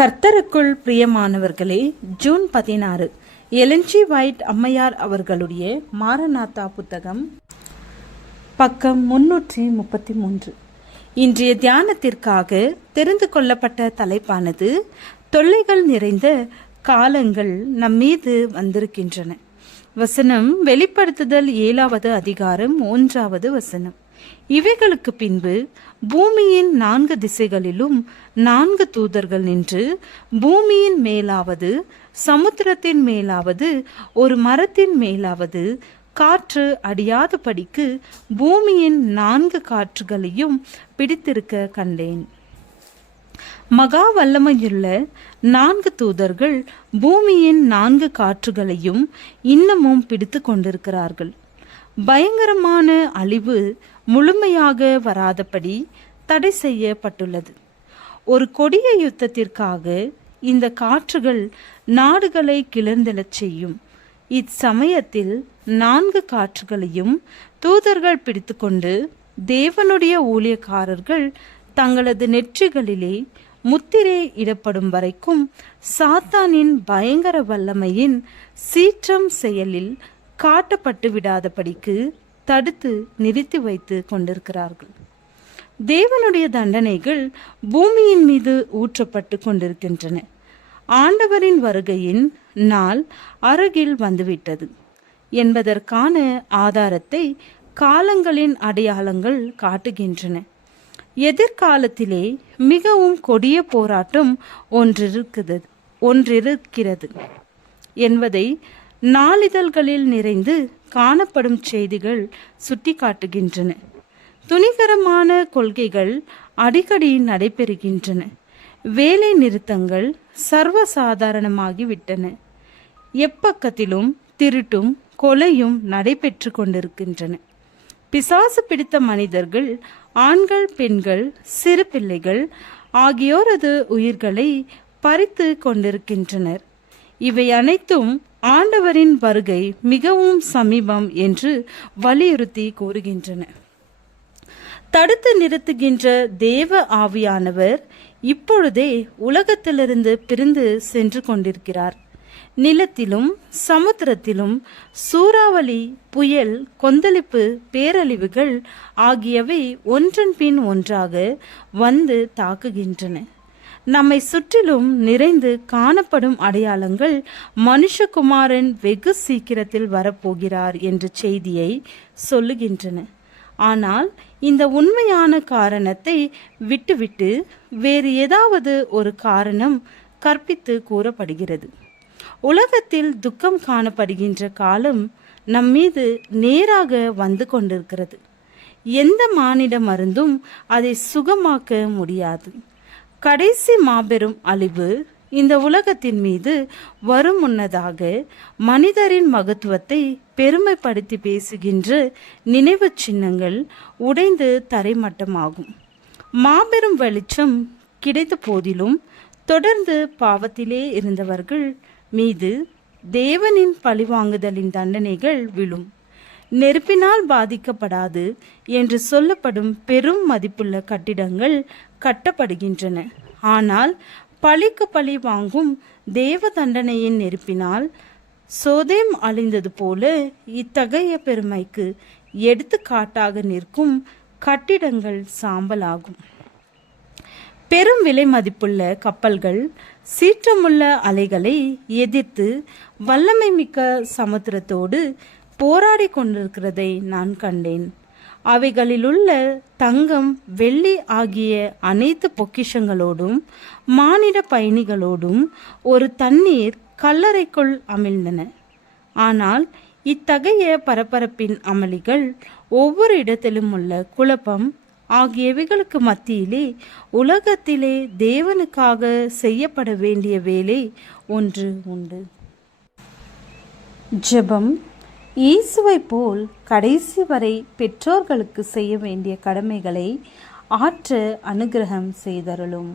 கர்த்தருக்குள் பிரியமானவர்களே, June 16 Elon G white அம்மையார் அவர்களுடைய மாரநாதா புத்தகம், பக்கம் 333. இன்றைய தியானத்திற்காக தெரிந்து கொள்ளப்பட்ட தலைப்பானது தொல்லைகள் நிறைந்த காலங்கள் நம்மீது வந்திருக்கின்றன. வசனம் வெளிப்படுத்துதல் 7வது அதிகாரம் 1வது வசனம். இவைகளுக்கு பின்பு பூமியின் 4 திசைகளிலும் 4 தூதர்கள் நின்று, பூமியின் மேலாவது, சமுத்திரத்தின் மேலாவது, ஒரு மரத்தின் மேலாவது, காற்று அடியாதபடிக்கு பூமியின் 4 காற்றுகளையும் பிடித்திருக்க கண்டேன். மகா வல்லமையுள்ள 4 தூதர்கள் பூமியின் 4 காற்றுகளையும் இன்னமும் பிடித்து கொண்டிருக்கிறார்கள். பயங்கரமான அழிவு முழுமையாக வராதபடி தடை செய்யப்பட்டுள்ளது. ஒரு கொடிய யுத்தத்திற்காக இந்த காற்றுகள் நாடுகளை கிளர்ந்தெழச் செய்யும். இச்சமயத்தில் 4 காற்றுகளையும் தூதர்கள் பிடித்துக்கொண்டு தேவனுடைய ஊழியக்காரர்கள் தங்களது நெற்றிகளிலே முத்திரை இடப்படும் வரைக்கும் சாத்தானின் பயங்கர வல்லமையின் சீற்றம் செயலில் காட்டப்பட்டு விடாதபடிக்கு தடுத்து நிறுத்தி வைத்து கொண்டிருக்கிறார்கள். தேவனுடைய தண்டனைகள் பூமியின் மீது ஊற்றப்பட்டு கொண்டிருக்கின்றன. ஆண்டவரின் வருகையின் நாள் அருகில் வந்துவிட்டது என்பதற்கான ஆதாரத்தை காலங்களின் அடையாளங்கள் காட்டுகின்றன. எதிர்காலத்திலே மிகவும் கொடிய போராட்டம் ஒன்றிருக்கிறது என்பதை நாளிதழ்களில் நிறைந்து காணப்படும் செய்திகள் சுட்டி காட்டுகின்றன. துணிகரமான கொள்கைகள் அடிக்கடி நடைபெறுகின்றன. வேலை நிறுத்தங்கள் சர்வசாதாரணமாகிவிட்டன. எப்பக்கத்திலும் திருட்டும் கொலையும் நடைபெற்று கொண்டிருக்கின்றன. பிசாசு பிடித்த மனிதர்கள், ஆண்கள், பெண்கள், சிறு பிள்ளைகள் ஆகியோரது உயிர்களை பறித்து கொண்டிருக்கின்றனர். இவை அனைத்தும் ஆண்டவரின் வருகை மிகவும் சமீபம் என்று வலியுறுத்தி கூறுகின்றன. தடுத்து நிறுத்துகின்ற தேவ ஆவியானவர் இப்பொழுதே உலகத்திலிருந்து பிரிந்து சென்று கொண்டிருக்கிறார். நிலத்திலும் சமுத்திரத்திலும் சூறாவளி, புயல், கொந்தளிப்பு, பேரழிவுகள் ஆகியவை ஒன்றன் பின் ஒன்றாக வந்து தாக்குகின்றன. நம்மை சுற்றிலும் நிறைந்து காணப்படும் அடையாளங்கள் மனுஷகுமாரன் வெகு சீக்கிரத்தில் வரப்போகிறார் என்ற செய்தியை சொல்லுகின்றன. ஆனால் இந்த உண்மையான காரணத்தை விட்டுவிட்டு வேறு ஏதாவது ஒரு காரணம் கற்பித்து கூறப்படுகிறது. உலகத்தில் துக்கம் காணப்படுகின்ற காலம் நம்மீது நேராக வந்து கொண்டிருக்கிறது. எந்த மானிட மருந்தும் அதை சுகமாக்க முடியாது. கடைசி மாபெரும் அழிவு இந்த உலகத்தின் மீது வரும் முன்னதாக மனிதரின் மகத்துவத்தை பெருமைப்படுத்தி பேசுகின்ற நினைவு சின்னங்கள் உடைந்து தரைமட்டமாகும். மாபெரும் வெளிச்சம் கிடைத்த போதிலும் தொடர்ந்து பாவத்திலே இருந்தவர்கள் மீது தேவனின் பழிவாங்குதலின் தண்டனைகள் விழும். நெருப்பினால் பாதிக்கப்படாது என்று சொல்லப்படும் பெரும் மதிப்புள்ள கட்டிடங்கள் கட்டப்படுகின்றன. ஆனால் பழிக்கு பழி வாங்கும் தேவ தண்டனையின் நெருப்பினால் சோதேம் அழிந்தது போல இத்தகைய பெருமைக்கு எடுத்துக்காட்டாக நிற்கும் கட்டிடங்கள் சாம்பலாகும். பெரும் விலை மதிப்புள்ள கப்பல்கள் சீற்றமுள்ள அலைகளை எதிர்த்து வல்லமை மிக்க சமுத்திரத்தோடு போராடி கொண்டிருக்கிறதை நான் கண்டேன். அவைகளிலுள்ள தங்கம், வெள்ளி ஆகிய அனைத்து பொக்கிஷங்களோடும் மானிட பயணிகளோடும் ஒரு தண்ணீர் கல்லறைக்குள் அமிழ்ந்தன. ஆனால் இத்தகைய பரபரப்பின் அமளிகள், ஒவ்வொரு இடத்திலும் உள்ள குழப்பம் ஆகியவைகளுக்கு மத்தியிலே உலகத்திலே தேவனுக்காக செய்யப்பட வேண்டிய வேலை ஒன்று உண்டு. ஜெபம். இயேசுவை போல் கடைசி வரை பெற்றோர்களுக்கு செய்ய வேண்டிய கடமைகளை ஆற்ற அனுக்கிரகம் செய்தருளும்.